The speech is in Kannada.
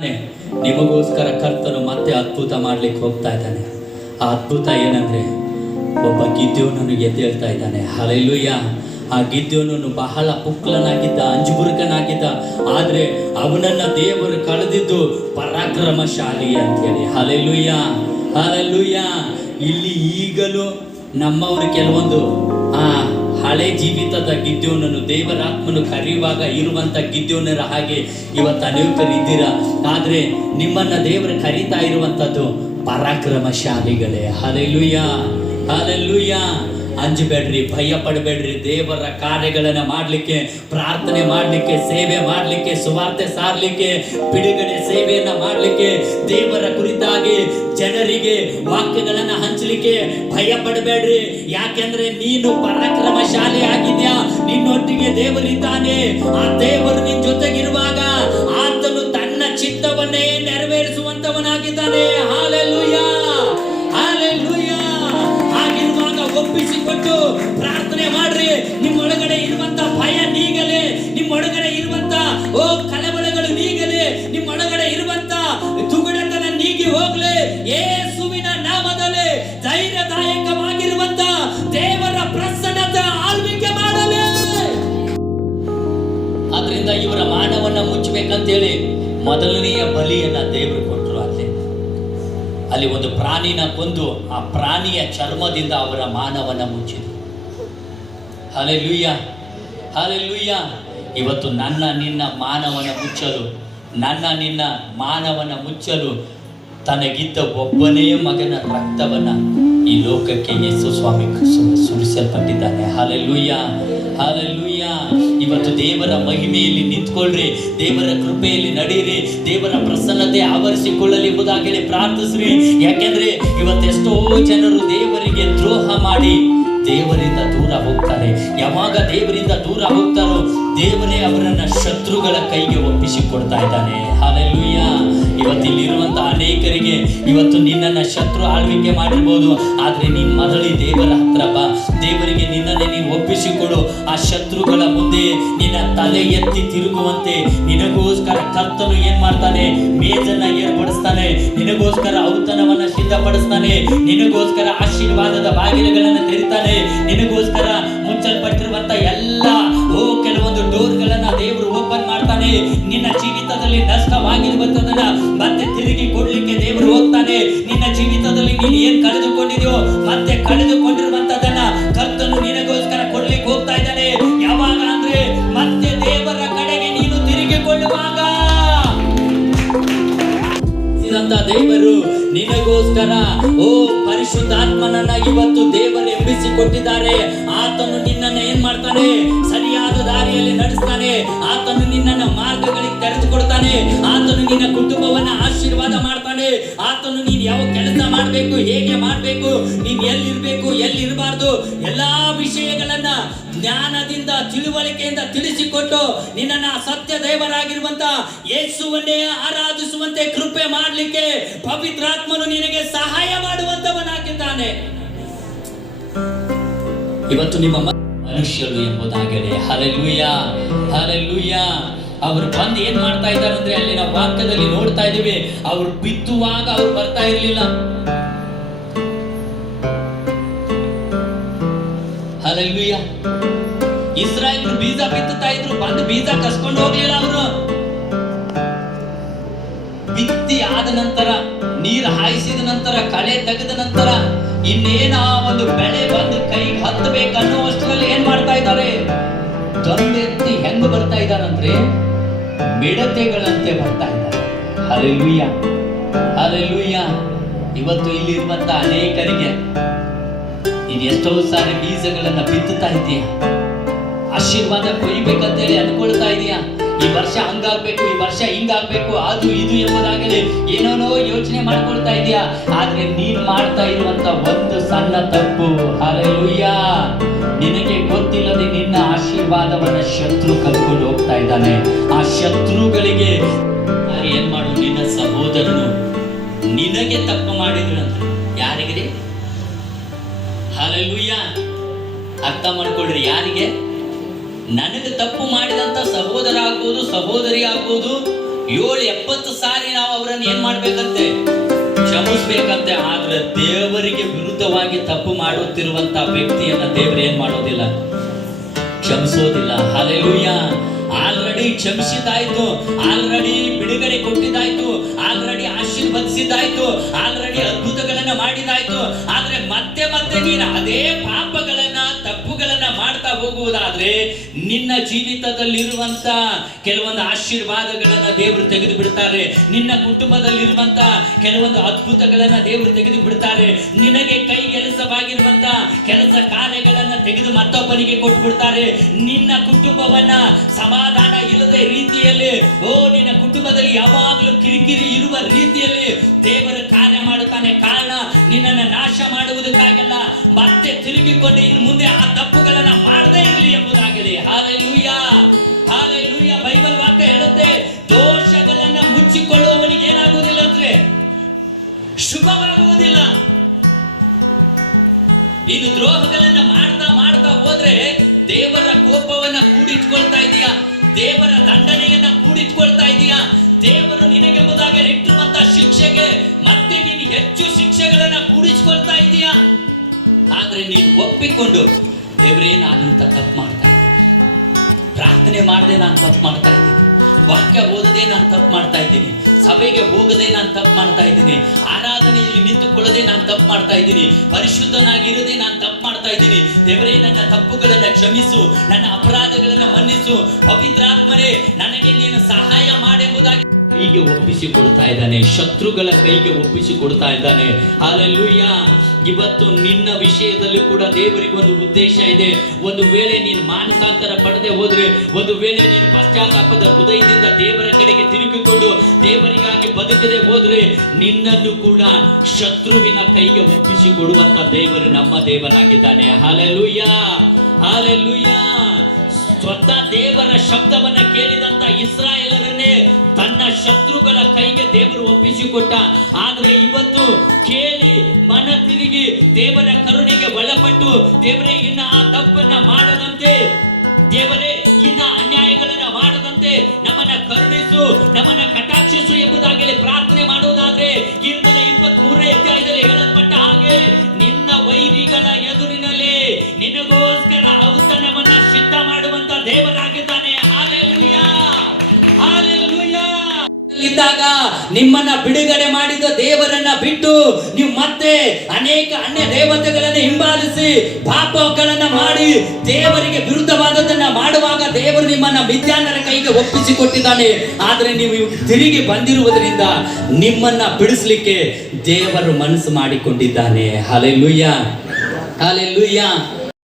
ನಿಮಗೋಸ್ಕರ ಕರ್ತನು ಮತ್ತೆ ಅದ್ಭುತ ಮಾಡ್ಲಿಕ್ಕೆ ಹೋಗ್ತಾ ಇದ್ದಾನೆ. ಆ ಅದ್ಭುತ ಏನಂದ್ರೆ, ಒಬ್ಬ ಗಿದ್ಯೋನನ್ನು ಎದ್ದೇಳ್ತಾ ಇದ್ದಾನೆ. ಹಲೆಲುಯ್ಯ ಆ ಗಿದ್ಯೋನನ್ನು ಬಹಳ ಪುಕ್ಲನಾಗಿದ್ದ ಅಂಜುಬುರುಕನಾಗಿದ್ದ, ಆದ್ರೆ ಅವನನ್ನ ದೇವರು ಕಳೆದಿದ್ದು ಪರಾಕ್ರಮಶಾಲಿ ಅಂತೇಳಿ. ಹಲೆಲುಯ್ಯ ಹಲೆಲುಯ್ಯ ಇಲ್ಲಿ ಈಗಲೂ ನಮ್ಮವರು ಕೆಲವೊಂದು, ಆ ಹಳೆ ಜೀವಿತದ ಗಿದ್ಯೋನನ್ನು ದೇವರಾತ್ಮನು ಕರೆಯುವಾಗ ಇರುವಂತ ಗಿದ್ಯೋನರ ಹಾಗೆ ಇವತ್ತು ಅನೇಕರು ಇದ್ದೀರಾ ಆದ್ರೆ ನಿಮ್ಮನ್ನ ದೇವರು ಕರೀತಾ ಇರುವಂತದ್ದು ಪರಾಕ್ರಮಶಾಲಿಗಳೇ. ಹಲೆಲುಯ್ಯ ಹಲೆಲುಯ್ಯ ಅಂಜಬೇಡ್ರಿ, ಭಯ ಪಡಬೇಡ್ರಿ. ದೇವರ ಕಾರ್ಯಗಳನ್ನ ಮಾಡ್ಲಿಕ್ಕೆ, ಪ್ರಾರ್ಥನೆ ಮಾಡ್ಲಿಕ್ಕೆ, ಸೇವೆ ಮಾಡ್ಲಿಕ್ಕೆ, ಸುವಾರ್ತೆ ಸಾರ್ಲಿಕ್ಕೆ, ಬಿಡುಗಡೆ ಸೇವೆಯನ್ನ ಮಾಡ್ಲಿಕ್ಕೆ, ದೇವರ ಕುರಿತಾಗಿ ಜನರಿಗೆ ವಾಕ್ಯಗಳನ್ನ ಹಂಚಲಿಕ್ಕೆ ಭಯ ಪಡಬೇಡ್ರಿ. ಯಾಕೆಂದ್ರೆ ನೀನು ಪರಾಕ್ರಮಶಾಲಿ ಆಗಿದ್ಯಾ? ನಿನ್ನೊಟ್ಟಿಗೆ ದೇವರಿದ್ದಾನೆ ಆ ದೇವರು ನಿನ್ ಜೊತೆಗಿರುವಾಗ ಆತನು ತನ್ನ ಚಿತ್ತವನ್ನೇ ನೆರವೇರಿಸುವಂತವನಾಗಿದ್ದಾನೆ. ಒಪ್ಪಿಸಿಕೊಟ್ಟು ಪ್ರಾರ್ಥನೆ ಮಾಡ್ರಿ. ನಿಮ್ಮೊಳಗಡೆ ಇರುವಂತ ಭಯ ನೀಗಲೆ ನಿಮ್ಮೊಳಗಡೆ ಇರುವಂತ, ಓ ಕಲಬಲಗಳು ನೀಗಲೆ ನಿಮ್ಮೊಳಗಡೆ ಇರುವಂತ ತುಗುಡತನ ನೀಗಿ ಹೋಗ್ಲಿ. ಏಸುವಿನ ನಾಮದಲ್ಲಿ ಧೈರ್ಯದಾಯಕವಾಗಿರುವಂತ ದೇವರ ಪ್ರಸನ್ನತೆ ಆಳ್ವಿಕೆ ಮಾಡಲಿ. ಅದರಿಂದ ಇವರ ಮಾನವನ್ನ ಮುಚ್ಚಬೇಕಂತೇಳಿ ಮೊದಲನೆಯ ಬಲಿಯನ್ನ ದೇವರು ಅಲ್ಲಿ ಒಂದು ಪ್ರಾಣಿನ ಕೊಂದು ಆ ಪ್ರಾಣಿಯ ಚರ್ಮದಿಂದ ಅವರ ಮಾನವನ ಮುಚ್ಚಿದ್ರು ಹಲೆ ಲೂಯ್ಯ ಹಲೆ ಲೂಯ್ಯ ಇವತ್ತು ನನ್ನ ನಿನ್ನ ಮಾನವನ ಮುಚ್ಚಲು, ನನ್ನ ನಿನ್ನ ಮಾನವನ ಮುಚ್ಚಲು ತನಗಿದ್ದ ಒಬ್ಬನೇ ಮಗನ ರಕ್ತವನ್ನ ಈ ಲೋಕಕ್ಕೆ ಯೇಸು ಸ್ವಾಮಿ ಸುರಿಸಲ್ಪಟ್ಟಿದ್ದಾನೆ. ಹಾಲೆಲ್ಲೂಯ್ಯ ಹಾಲೆಲ್ಲೂಯ್ಯ ಇವತ್ತು ದೇವರ ಮಹಿಮೆಯಲ್ಲಿ ನಿಂತ್ಕೊಳ್ರಿ, ದೇವರ ಕೃಪೆಯಲ್ಲಿ ನಡೀರಿ, ದೇವರ ಪ್ರಸನ್ನತೆ ಆವರಿಸಿಕೊಳ್ಳಲಿ ಎಂಬುದಾಗಿ ಹೇಳಿ ಪ್ರಾರ್ಥಿಸ್ರಿ. ಯಾಕೆಂದ್ರೆ ಇವತ್ತೆಷ್ಟೋ ಜನರು ದೇವರಿಗೆ ದ್ರೋಹ ಮಾಡಿ ದೇವರಿಂದ ದೂರ ಹೋಗ್ತಾರೆ ಯಾವಾಗ ದೇವರಿಂದ ದೂರ ಹೋಗ್ತಾರೋ ದೇವರೇ ಅವರನ್ನ ಶತ್ರುಗಳ ಕೈಗೆ ಒಪ್ಪಿಸಿಕೊಡ್ತಾ ಇದ್ದಾನೆ. ಹಾಲೆಲ್ಲೂಯ್ಯ ಇವತ್ತಿಲ್ಲಿರುವಂತಹ ಅನೇಕರಿಗೆ ಇವತ್ತು ನಿನ್ನನ್ನ ಶತ್ರು ಆಳ್ವಿಕೆ ಮಾಡಿರ್ಬೋದು. ಆದ್ರೆ ನೀನ್ ಮರಳಿ ದೇವರ ಹತ್ರ ದೇವರಿಗೆ ನಿನ್ನನ್ನೇ ನೀನು ಒಪ್ಪಿಸಿಕೊಡು. ಆ ಶತ್ರುಗಳ ಮುಂದೆ ನಿನ್ನ ತಲೆ ಎತ್ತಿ ತಿರುಗುವಂತೆ ನಿನಗೋಸ್ಕರ ಕರ್ತನು ಏನ್ ಮಾಡ್ತಾನೆ? ಮೇಜನ್ನ ಏರ್ಪಡಿಸ್ತಾನೆ. ನಿನಗೋಸ್ಕರ ಔತಣವನ್ನ ಸಿದ್ಧಪಡಿಸ್ತಾನೆ. ನಿನಗೋಸ್ಕರ ಆಶೀರ್ವಾದದ ಬಾಗಿಲುಗಳನ್ನ ತೆರಿತಾನೆ. ನಿನಗೋಸ್ಕರ ನಿನ್ನ ಜೀವಿತದಲ್ಲಿ ನೀನು ಏನ್ ಕಳೆದುಕೊಂಡಿದೆಯೋ ಮತ್ತೆ ಕಳೆದುಕೊಂಡಿರುವಂತದನ್ನ ಕರ್ತನು ನಿನಗೋಸ್ಕರ ಕೊಡ್ಲಿಕ್ಕೆ ಹೋಗ್ತಾ ಇದ್ದಾನೆ. ಯಾವಾಗ ಅಂದ್ರೆ ಮತ್ತೆ ದೇವರ ಕಡೆಗೆ ನೀನು ತಿರುಗಿಕೊಳ್ಳುವಾಗ. ಇದಂತ ದೇವರು ನಿನಗೋಸ್ಕರ, ಓ ಪರಿಶುದ್ಧಾತ್ಮನನ್ನ ಇವತ್ತು ದೇವರು ಎಂಬಿಸಿ ಕೊಟ್ಟಿದ್ದಾರೆ ಆತನು ನಿನ್ನನ್ನ ಏನ್ ಮಾಡ್ತಾನೆ? ಸರಿಯಾದ ದಾರಿಯಲ್ಲಿ ನಡೆಸ್ತಾನೆ. ಆತನು ನಿನ್ನನ್ನು ಮಾರ್ಗಗಳಿಗೆ ತೆರೆದುಕೊಡ್ತಾನೆ. ಆತನು ನಿನ್ನ ಕುಟುಂಬವನ್ನ ಆಶೀರ್ವಾದ ಮಾಡ್ತಾನೆ. ಆತನು ನೀನ್ ಯಾವ ಕೆಲಸ ಮಾಡ್ಬೇಕು, ಹೇಗೆ ಮಾಡ್ಬೇಕು, ನೀನ್ ಎಲ್ಲಿರ್ಬೇಕು, ಎಲ್ಲಿರಬಾರ್ದು, ಎಲ್ಲಾ ವಿಷಯಗಳನ್ನ ಜ್ಞಾನದಿಂದ, ತಿಳುವಳಿಕೆಯಿಂದ ತಿಳಿಸಿಕೊಟ್ಟು ನಿನ್ನನ್ನ ಸತ್ಯ ದೇವರಾಗಿರುವಂತ ಯೇಸುವನ್ನೇ ಆರಾಧಿಸುವಂತೆ ಕೃಪೆ ಮಾಡಲಿಕ್ಕೆ ಪವಿತ್ರಾತ್ಮನು ನಿನಗೆ ಸಹಾಯ ಮಾಡುವಂತವನಾಗಿದ್ದಾನೆ. ಇವತ್ತು ನಿಮ್ಮ ಮನುಷ್ಯರು ಎಂಬುದಾಗಿದೆ ಹರಲುಯ್ಯ ಹರಲುಯ್ಯ ಅವರು ಬಂದು ಏನ್ ಮಾಡ್ತಾ ಇದ್ದಾರೆ ಅಂದ್ರೆ ಅಲ್ಲಿನ ವಾಕ್ಯದಲ್ಲಿ ನೋಡ್ತಾ ಇದೀವಿ ಅವ್ರು ಬಿತ್ತುವಾಗ ಅವ್ರು ಬರ್ತಾ ಇರ್ಲಿಲ್ಲ. ಹಲಲುಯ್ಯ ಇಸ್ರಾಯೇಲ್ರು ಬೀಜ ಬಿತ್ತುತ್ತಾ ಇದ್ರು. ಬಂದು ಬೀಜ ಕಸ್ಕೊಂಡು ಹೋಗ್ಲಿಲ್ಲ ಅವರು. ಬಿತ್ತಿ ಆದ ನಂತರ, ನೀರು ಹಾಯಿಸಿದ ನಂತರ, ಕಳೆ ತೆಗೆದ ನಂತರ ಇನ್ನೇನ ಒಂದು ಬೆಳೆ ಬಂದು ಕೈಗೆ ವಸ್ತುವಲ್ಲಿ ಏನ್ ಮಾಡ್ತಾ ಇದ್ದಾರೆ? ದಂಡೆತ್ತಿ ಹೆಂಗ್ ಬರ್ತಾ ಇದ್ದಾರಂದ್ರೆ ಮಿಡತೆಗಳಂತೆ ಬರ್ತಾ ಇದ್ದಾರೆ. ಅರೆ ಹಲೆಲುಯ್ಯ ಇವತ್ತು ಇಲ್ಲಿರುವಂತ ಅನೇಕರಿಗೆ ನೀನು ಎಷ್ಟೋ ಸಾರಿ ಬೀಜಗಳನ್ನ ಬಿತ್ತುತ್ತಾ ಇದೀಯ ಆಶೀರ್ವಾದ ಕೊಯ್ಬೇಕಂತೇಳಿ ಅನ್ಕೊಳ್ತಾ ಇದೀಯಾ ಈ ವರ್ಷ ಹಂಗಾಗ್ಬೇಕು, ಈ ವರ್ಷ ಹಿಂಗಾಗ್ಬೇಕು, ಅದು ಇದು ಎಂಬುದಾಗಲಿ ಏನೋನೋ ಯೋಚನೆ ಮಾಡ್ಕೊಳ್ತಾ ಇದೀಯಾ ಆದ್ರೆ ನೀನ್ ಮಾಡ್ತಾ ಇರುವಂತ ಸಣ್ಣ ತಪ್ಪು. ಹರೆಯುಯ್ಯ ನಿನಗೆ ಗೊತ್ತಿಲ್ಲದೆ ನಿನ್ನ ಆಶೀರ್ವಾದವನ್ನ ಶತ್ರು ಕಲ್ಕೊಂಡು ಹೋಗ್ತಾ ಇದ್ದಾನೆ. ಆ ಶತ್ರುಗಳಿಗೆ ಏನ್ ಮಾಡು? ನಿನ್ನ ಸಹೋದರನು. ನಿನಗೆ ತಪ್ಪು ಮಾಡಿದ್ರಂತೆ ಯಾರಿಗ್ರಿ ಹಾಲೆಲೂಯ್ಯ ಅರ್ಥ ಮಾಡ್ಕೊಳ್ರಿ ಯಾರಿಗೆ? ನನಗೆ ತಪ್ಪು ಮಾಡಿದಂತ ಸಹೋದರ ಆಗ್ಬೋದು, ಸಹೋದರಿ ಆಗ್ಬೋದು. ಏಳು ಎಪ್ಪತ್ತು ಸಾರಿ ನಾವು ಅವರನ್ನು ಏನ್ ಮಾಡ್ಬೇಕಂತೆ? ಕ್ಷಮಿಸ್ಬೇಕಂತೆ, ಆದ್ರೆ ದೇವರಿಗೆ ವಿರುದ್ಧವಾಗಿ ತಪ್ಪು ಮಾಡುತ್ತಿರುವಂತ ವ್ಯಕ್ತಿಯನ್ನ ದೇವರು ಏನ್ ಮಾಡೋದಿಲ್ಲ? ಕ್ಷಮಿಸೋದಿಲ್ಲ. ಹಾಲೆಲೂಯ ಆಲ್ರೆಡಿ ಕ್ಷಮಿಸಿದ್ದಾಯ್ತು. ಆಲ್ರೆಡಿ ಬಿಡುಗಡೆ ಕೊಟ್ಟಿದ್ದಾಯ್ತು. ಆಲ್ರೆಡಿ ಆಶೀರ್ವದಿಸಿದಾಯ್ತು ಆಲ್ರೆಡಿ ಅದ್ಭುತಗಳನ್ನ ಮಾಡಿದಾಯ್ತು ಆದ್ರೆ ಮತ್ತೆ ಮತ್ತೆ ನೀನು ಅದೇ ಪಾಪಗಳನ್ನ ತಪ್ಪುಗಳನ್ನ ಮಾಡ್ತಾ ಹೋಗುವುದಾದ್ರೆ ನಿನ್ನ ಜೀವಿತದಲ್ಲಿರುವಂತ ಕೆಲವೊಂದು ಆಶೀರ್ವಾದಗಳನ್ನ ದೇವರು ತೆಗೆದು ಬಿಡ್ತಾರೆ ನಿನ್ನ ಕುಟುಂಬದಲ್ಲಿರುವಂತ ಕೆಲವೊಂದು ಅದ್ಭುತಗಳನ್ನ ದೇವರು ತೆಗೆದು ಬಿಡ್ತಾರೆ ನಿನಗೆ ಕೈಗೆಲಸವಾಗಿರುವಂತ ಕೆಲಸ ಕಾರ್ಯಗಳನ್ನ ತೆಗೆದು ಮತ್ತೊಬ್ಬನಿಗೆ ಕೊಟ್ಟು ಬಿಡ್ತಾರೆ ನಿನ್ನ ಕುಟುಂಬವನ್ನ ಸಮಾಧಾನ ಇಲ್ಲದೆ ರೀತಿಯಲ್ಲಿ, ಓ, ನಿನ್ನ ಕುಟುಂಬದಲ್ಲಿ ಯಾವಾಗಲೂ ಕಿರಿಕಿರಿ ಇರುವ ರೀತಿಯಲ್ಲಿ ದೇವರ ಕಾರ್ಯ ಮಾಡುತ್ತಾನೆ. ಕಾರಣ ನಿನ್ನನ್ನು ನಾಶ ಮಾಡುವುದಕ್ಕಾಗಲ್ಲ. ಮತ್ತೆ ತಿರುಗಿಕೊಂಡು ಇನ್ನು ಮುಂದೆ ಆ ತಪ್ಪುಗಳನ್ನ ಮಾಡದೇ ಇರಲಿ ಎಂಬುದಾಗಿದೆ. ಹಾಲೆಲೂಯ ಹಾಲೆಲೂಯ, ಬೈಬಲ್ ವಾಕ್ಯ ಹೇಳುತ್ತೆ, ದೋಷಗಳನ್ನ ಮುಚ್ಚಿಕೊಳ್ಳುವವನಿಗೆ ಏನಾಗುವುದಿಲ್ಲ ಅಂದ್ರೆ ಶುಭವಾಗುವುದಿಲ್ಲ. ನೀನು ದ್ರೋಹಗಳನ್ನ ಮಾಡ್ತಾ ಮಾಡ್ತಾ ಹೋದ್ರೆ ದೇವರ ಕೋಪವನ್ನ ಕೂಡಿಟ್ಕೊಳ್ತಾ ಇದೀಯಾ? ದೇವರ ದಂಡನೆಯನ್ನ ಕೂಡಿಟ್ಕೊಳ್ತಾ ಇದೀಯಾ? ದೇವರು ನಿನಗೆ ನಿನಗೆಂಬುದಾಗಿ ಇಟ್ಟಿರುವಂತ ಶಿಕ್ಷೆಗೆ ಮತ್ತೆ ನೀನು ಹೆಚ್ಚು ಶಿಕ್ಷೆಗಳನ್ನ ಕೂಡಿಸ್ಕೊಳ್ತಾ ಇದೀಯಾ? ಆದ್ರೆ ನೀನು ಒಪ್ಪಿಕೊಂಡು, ದೇವರೇ ನಾನು ತಪ್ಪು ಮಾಡ್ತಾ ಇದ್ದೀನಿ. ಪ್ರಾರ್ಥನೆ ಮಾಡದೆ ನಾನು ತಪ್ಪು ಮಾಡ್ತಾ ಇದ್ದೀನಿ. ವಾಕ್ಯ ಓದದೆ ನಾನು ತಪ್ಪು ಮಾಡ್ತಾ ಇದ್ದೀನಿ. ಸಭೆಗೆ ಹೋಗದೆ ನಾನು ತಪ್ಪು ಮಾಡ್ತಾ ಇದ್ದೀನಿ. ಆರಾಧನೆಯಲ್ಲಿ ನಿಂತುಕೊಳ್ಳದೆ ನಾನು ತಪ್ಪು ಮಾಡ್ತಾ ಇದ್ದೀನಿ. ಪರಿಶುದ್ಧನಾಗಿರದೆ ನಾನು ತಪ್ಪು ಮಾಡ್ತಾ ಇದ್ದೀನಿ. ದೇವರೇ, ನನ್ನ ತಪ್ಪುಗಳನ್ನು ಕ್ಷಮಿಸು. ನನ್ನ ಅಪರಾಧಗಳನ್ನು ಮನ್ನಿಸು. ಪವಿತ್ರಾತ್ಮರೇ ನನಗೆ ನೀನು ಸಹಾಯ ಮಾಡೆಂಬುದಾಗಿ ಕೈಗೆ ಒಪ್ಪಿಸಿ ಕೊಡ್ತಾ ಇದ್ದಾನೆ, ಶತ್ರುಗಳ ಕೈಗೆ ಒಪ್ಪಿಸಿ ಕೊಡ್ತಾ ಇದ್ದಾನೆ. ಅಲ್ಲೂಯ್ಯ ಇವತ್ತು ನಿನ್ನ ವಿಷಯದಲ್ಲಿ ಕೂಡ ದೇವರಿಗೆ ಒಂದು ಉದ್ದೇಶ ಇದೆ. ಒಂದು ವೇಳೆ ನೀನು ಮಾನಸಾಂತರ ಪಡೆದೆ ಹೋದ್ರೆ, ಒಂದು ವೇಳೆ ನೀನು ಪಶ್ಚಾತ್ತಾಪದ ಹೃದಯದಿಂದ ದೇವರ ಕಡೆಗೆ ತಿರುಗಿಕೊಂಡು ದೇವರಿಗಾಗಿ ಬದುಕದೆ ಹೋದ್ರೆ, ನಿನ್ನನ್ನು ಕೂಡ ಶತ್ರುವಿನ ಕೈಗೆ ಒಪ್ಪಿಸಿ ಕೊಡುವಂತ ದೇವರು ನಮ್ಮ ದೇವರಾಗಿದ್ದಾನೆ ಹಾಲೆಲುಯ್ಯ ಹಾಲೆಲುಯ್ಯ ಸ್ವತಃ ದೇವರ ಶಬ್ದವನ್ನ ಕೇಳಿದಂತ ಇಸ್ರಾಯೇಲರನ್ನೇ ತನ್ನ ಶತ್ರುಗಳ ಕೈಗೆ ದೇವರು ಒಪ್ಪಿಸಿಕೊಟ್ಟ. ಆದ್ರೆ ಇವತ್ತು ಕೇಳಿ ಮನ ತಿರುಗಿ ದೇವರ ಕರುಣೆಗೆ ಒಳಪಟ್ಟು ದೇವರೇ, ಇನ್ನ ಆ ತಪ್ಪನ್ನ ಮಾಡದಂತೆ, ದೇವರೇ, ಇನ್ನ ಅನ್ಯಾಯಗಳನ್ನ ಮಾಡದಂತೆ ನಮ್ಮನ್ನ ಕರುಣಿಸು, ನಮ್ಮನ್ನ ಕಟಾಕ್ಷಿಸು ಎಂಬುದಾಗಿ ಪ್ರಾರ್ಥನೆ ಮಾಡುವುದಾದ್ರೆ ಕೀರ್ತನ ಇಪ್ಪತ್ತ್ ಮೂರನೇ ಅಧ್ಯಾಯದಲ್ಲಿ ಹೇಳಲ್ಪಟ್ಟ ಹಾಗೆ, ನಿನ್ನ ವೈರಿಗಳ ಎದುರಿನಲ್ಲಿ ನಿನಗೋಸ್ಕರ ಔತಣವನ್ನ ಸಿದ್ಧ ಮಾಡುವಂತ ದೇವರಾಗಿದ್ದಾನೆ ಇದ್ದಾಗ ನಿಮ್ಮನ್ನ ಬಿಡುಗಡೆ ಮಾಡಿದ ದೇವರನ್ನ ಬಿಟ್ಟು ನೀವು ಮತ್ತೆ ಅನೇಕ ಅನ್ಯ ದೇವತೆಗಳನ್ನ ಹಿಂಬಾಲಿಸಿ ಪಾಪಗಳನ್ನ ಮಾಡಿ ದೇವರಿಗೆ ವಿರುದ್ಧವಾದದನ್ನ ಮಾಡುವಾಗ ದೇವರು ನಿಮ್ಮನ್ನ ಮಿಥ್ಯಾನರ ಕೈಗೆ ಒಪ್ಪಿಸಿ ಕೊಟ್ಟಿದ್ದಾನೆ ಆದ್ರೆ ನೀವು ತಿರುಗಿ ಬಂದಿರುವುದರಿಂದ ನಿಮ್ಮನ್ನ ಬಿಡಿಸ್ಲಿಕ್ಕೆ ದೇವರು ಮನಸ್ಸು ಮಾಡಿಕೊಂಡಿದ್ದಾನೆ. Hallelujah hallelujah